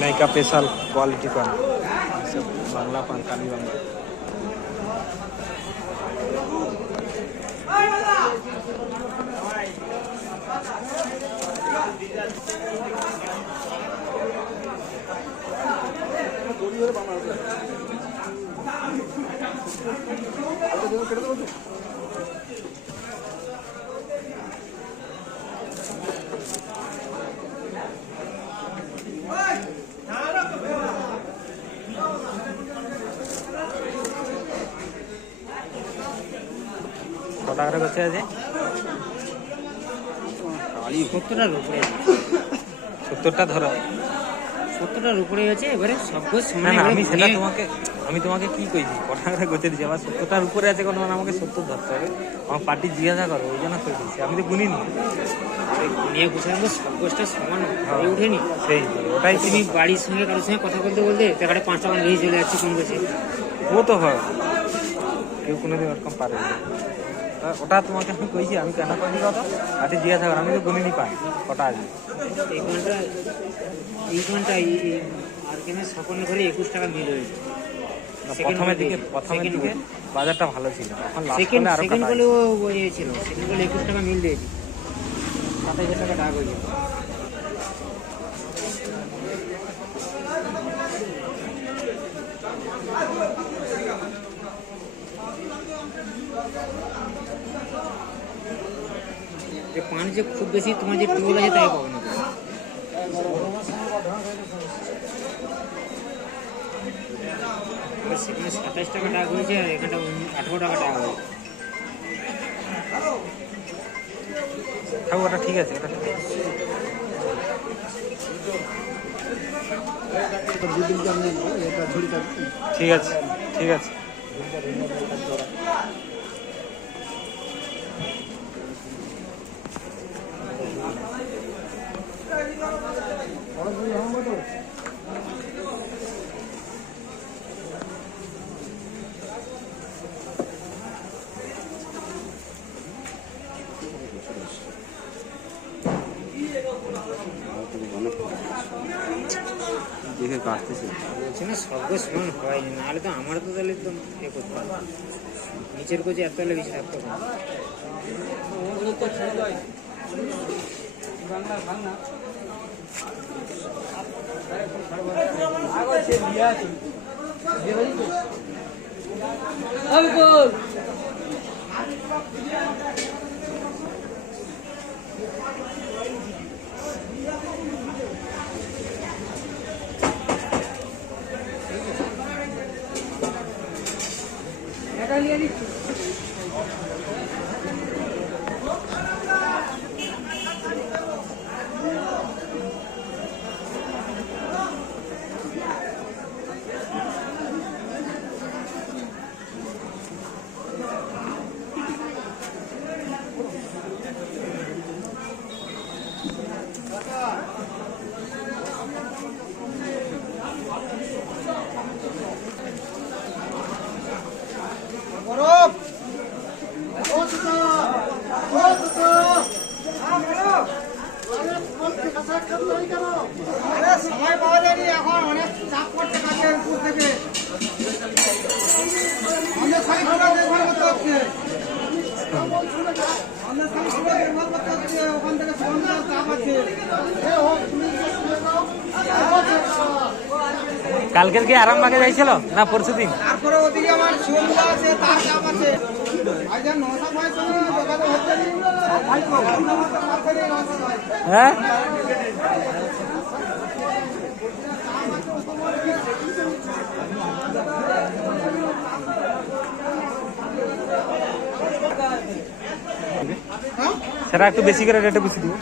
Nykaa special quality पान बांगला पान काली बांगला টাকাটা করছে আছে 70টার উপরে 70টা ধরো 70টার উপরে আছে এবারে সব গোছ না সমান না আমি তোমাকে কি কইছি কটাকা করতে দিছি আবার 70টার উপরে আছে কোন আমাকে 70 ধরতে হবে আমার পার্টি জিজ্ঞাসা করো ওই জন্য কই দিছি আমি তো গুনিনি নিয়ে গুছানো সব গোছটা সমান হয়ে ওঠেনি সেই ওটাই তুমি বাড়ির সঙ্গে কারোর সঙ্গে কথা বলতে বলতে তাকারে 5 টাকা বেশি চলে যাচ্ছে কোন গোছে ও তো হয় কেউ কোনোদিন ওরকম পারে না ওটা তোমাকে আমি কইছি আমি কেন কইনি কথা আজকে জিজ্ঞাসা করো আমি তো গুনিনি পাই কটা আছে এই ঘন্টা আর কেন সকলের ঘরে 21 টাকা মিল হয়েছে প্রথমের দিকে বাজারটা ভালো ছিল এখন সেকেন্ড বলে ও ছিল সেকেন্ড বলে 21 টাকা মিল দিয়েছে 27000 টাকা ডাক হয়ে যাবে পান যে খুব বেশি তোমার যে টোল আছে তাই পাবে না সেখানে 27 টাকা ডাক হয়েছে আর এখানটা 18 টাকা ডাক হয়েছে ওটা ঠিক আছে ঠিক আছে ঠিক আছে দেখে কাটতেছে বলছি না সব সমান হয়নি নাহলে তো আমার তো তাহলে তো এ করতে হবে নিচের কোচে এত তাহলে বেশি থাকতে হবে সময় পাওয়া যায়নি এখন অনেক চাপ করতে কাজের উপর থেকে আমাদের খালি ঘোরা দেখভাল করতে হচ্ছে ওখান থেকে চাপ আছে কালকে কি আরামবাগে যাইছিল না পরশু দিন তারপরে ওদিকে আমার শিবন্দা আছে তার চাপ আছে ভাইজান নশা ভাই সঙ্গে যোগাযোগ হচ্ছে হ্যাঁ সেটা একটু বেশি করে রেটে বুঝিয়ে দিব